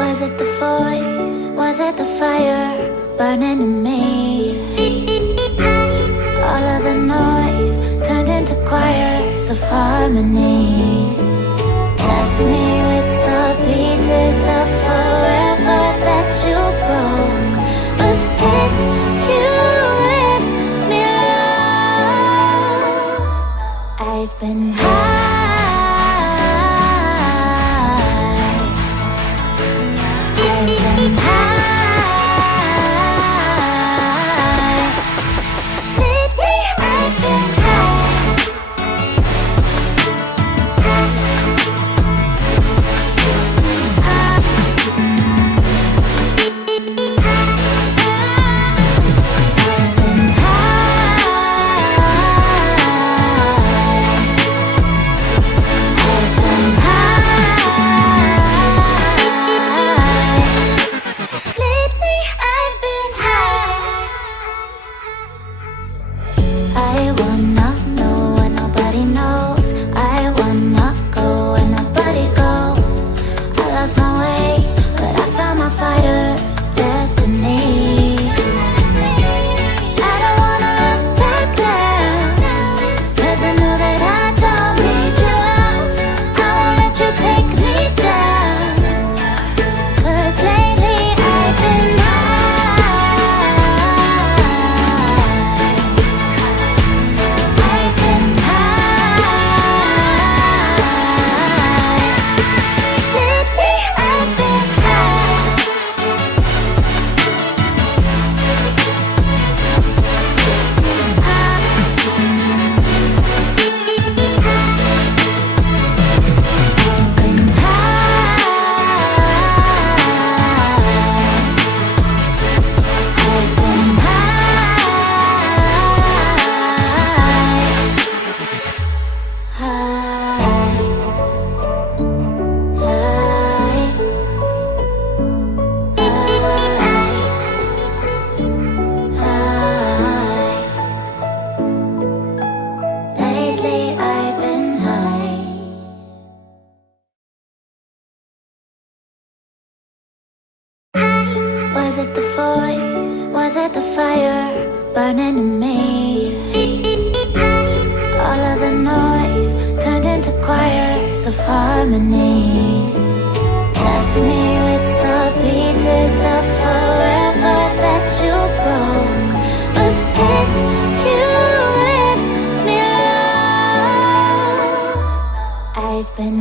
Was it the voice? Was it the fire burning in me? All of the noise turned into choirs of harmony. Left me with the pieces of forever that you broke. But since you left me alone, I've been high. Was it the voice? Was it the fire burning in me? All of the noise turned into choirs of harmony. Left me with the pieces of forever that you broke. But since you left me alone, I've been